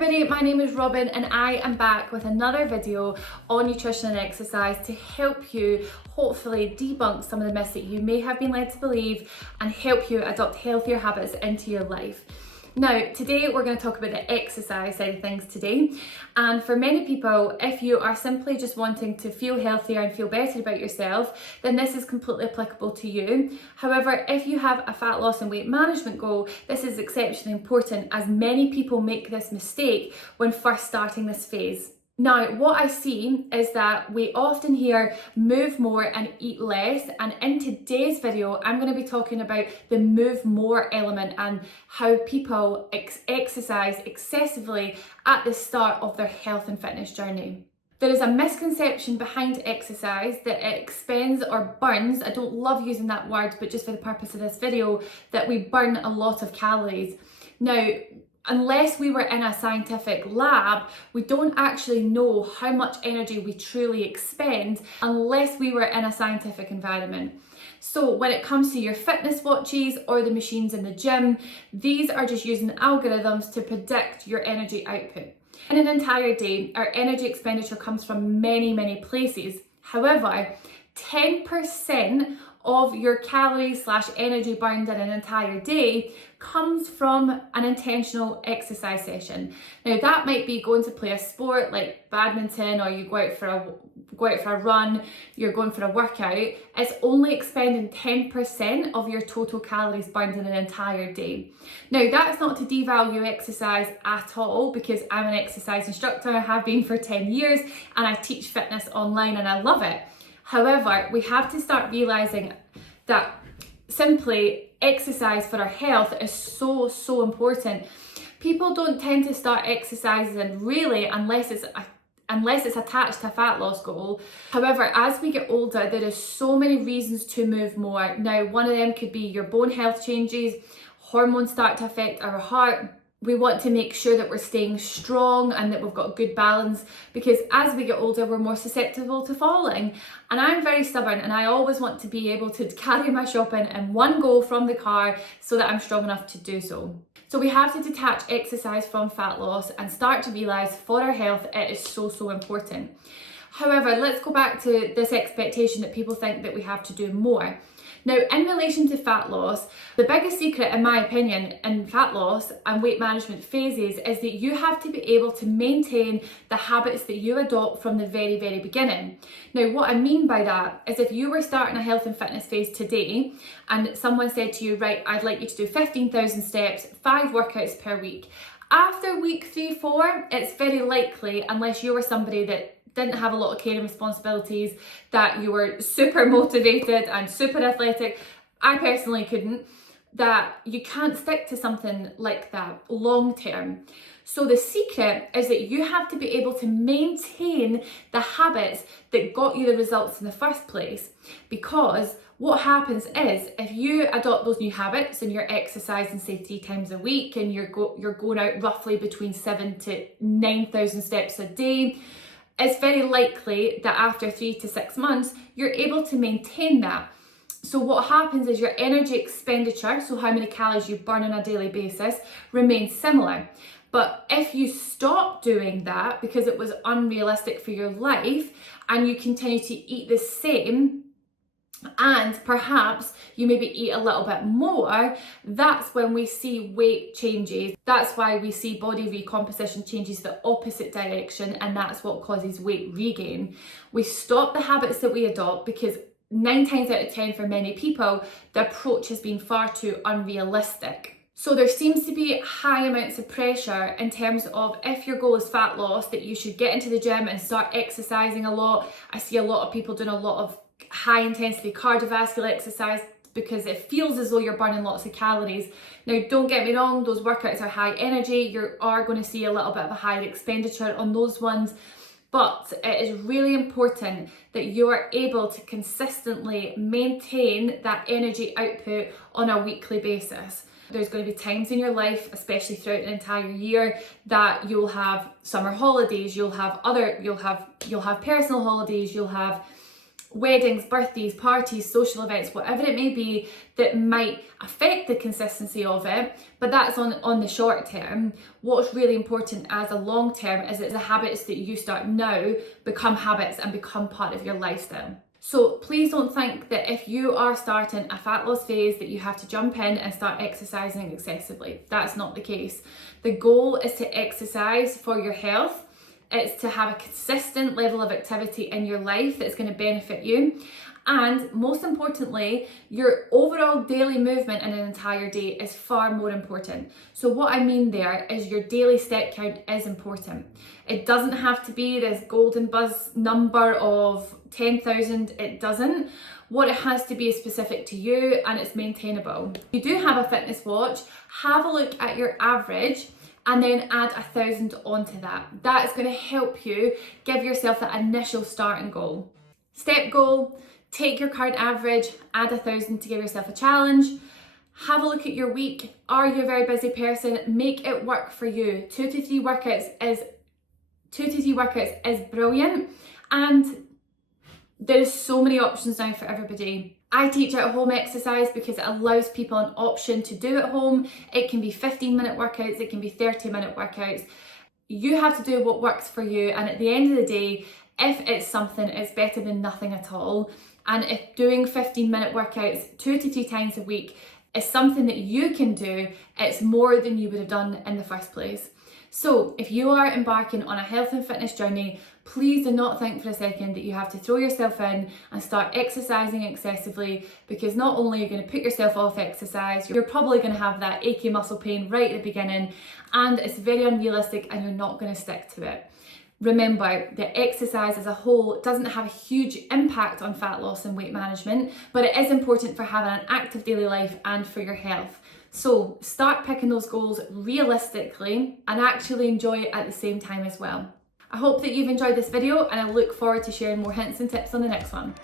everybody, my name is Robyn and I am back with another video on nutrition and exercise to help you hopefully debunk some of the myths that you may have been led to believe and help you adopt healthier habits into your life. Now, today we're going to talk about the exercise side of things today, and for many people, if you are simply just wanting to feel healthier and feel better about yourself, then this is completely applicable to you. However, if you have a fat loss and weight management goal, this is exceptionally important as many people make this mistake when first starting this phase. Now, what I see is that we often hear move more and eat less, and in today's video I'm going to be talking about the move more element and how people exercise excessively at the start of their health and fitness journey. There is a misconception behind exercise that it expends or burns, I don't love using that word, but just for the purpose of this video, that we burn a lot of calories. Now, unless we were in a scientific lab, we don't actually know how much energy we truly expend unless we were in a scientific environment. So when it comes to your fitness watches or the machines in the gym, these are just using algorithms to predict your energy output. In an entire day, our energy expenditure comes from many places. However, 10% of your calories / energy burned in an entire day comes from an intentional exercise session. Now that might be going to play a sport like badminton, or you go out for a run, you're going for a workout. It's only expending 10% of your total calories burned in an entire day. Now that's not to devalue exercise at all, because I'm an exercise instructor, I have been for 10 years, and I teach fitness online and I love it. However, we have to start realizing that simply exercise for our health is so important. People don't tend to start exercising really unless it's attached to a fat loss goal. However, as we get older, there is so many reasons to move more. Now, one of them could be your bone health changes, hormones start to affect our heart. We want to make sure that we're staying strong and that we've got good balance, because as we get older, we're more susceptible to falling. And I'm very stubborn and I always want to be able to carry my shopping in one go from the car so that I'm strong enough to do so. So we have to detach exercise from fat loss and start to realise for our health it is so important. However, let's go back to this expectation that people think that we have to do more. Now, in relation to fat loss, the biggest secret, in my opinion, in fat loss and weight management phases is that you have to be able to maintain the habits that you adopt from the very beginning. Now, what I mean by that is if you were starting a health and fitness phase today and someone said to you, right, I'd like you to do 15,000 steps, 5 workouts per week. After week 3-4, it's very likely, unless you were somebody that didn't have a lot of care and responsibilities, that you were super motivated and super athletic, I personally couldn't, that you can't stick to something like that long term. So the secret is that you have to be able to maintain the habits that got you the results in the first place, because what happens is if you adopt those new habits and you're exercising say 3 times a week and you're going out roughly between 7,000 to 9,000 steps a day, it's very likely that after 3 to 6 months, you're able to maintain that. So what happens is your energy expenditure, so how many calories you burn on a daily basis, remains similar. But if you stop doing that because it was unrealistic for your life and you continue to eat the same, and perhaps you maybe eat a little bit more, that's when we see weight changes. That's why we see body recomposition changes the opposite direction, and that's what causes weight regain. We stop the habits that we adopt because 9 times out of 10 for many people, the approach has been far too unrealistic. So there seems to be high amounts of pressure in terms of if your goal is fat loss, that you should get into the gym and start exercising a lot. I see a lot of people doing a lot of high intensity cardiovascular exercise because it feels as though you're burning lots of calories. Now, don't get me wrong, those workouts are high energy. You are going to see a little bit of a higher expenditure on those ones, but it is really important that you are able to consistently maintain that energy output on a weekly basis. There's going to be times in your life, especially throughout an entire year, that you'll have summer holidays, you'll have personal holidays, you'll have weddings, birthdays, parties, social events, whatever it may be that might affect the consistency of it, but that's on the short term. What's really important as a long term is that the habits that you start now become habits and become part of your lifestyle. So please don't think that if you are starting a fat loss phase that you have to jump in and start exercising excessively. That's not the case. The goal is to exercise for your health. It's to have a consistent level of activity in your life that's going to benefit you. And most importantly, your overall daily movement in an entire day is far more important. So what I mean there is your daily step count is important. It doesn't have to be this golden buzz number of 10,000, it doesn't. What it has to be is specific to you and it's maintainable. If you do have a fitness watch, have a look at your average and then add 1,000 onto that. That is going to help you give yourself that initial starting goal. Step goal, take your current average, add 1,000 to give yourself a challenge. Have a look at your week. Are you a very busy person? Make it work for you. 2 to 3 workouts is brilliant, and there's so many options now for everybody. I teach at home exercise because it allows people an option to do at home. It can be 15-minute workouts, it can be 30-minute workouts. You have to do what works for you, and at the end of the day, if it's something, it's better than nothing at all. And if doing 15-minute workouts 2 to 3 times a week is something that you can do, it's more than you would have done in the first place. So if you are embarking on a health and fitness journey, please do not think for a second that you have to throw yourself in and start exercising excessively, because not only are you going to put yourself off exercise, you're probably going to have that achy muscle pain right at the beginning, and it's very unrealistic and you're not going to stick to it. Remember that exercise as a whole doesn't have a huge impact on fat loss and weight management, but it is important for having an active daily life and for your health. So start picking those goals realistically and actually enjoy it at the same time as well. I hope that you've enjoyed this video, and I look forward to sharing more hints and tips on the next one.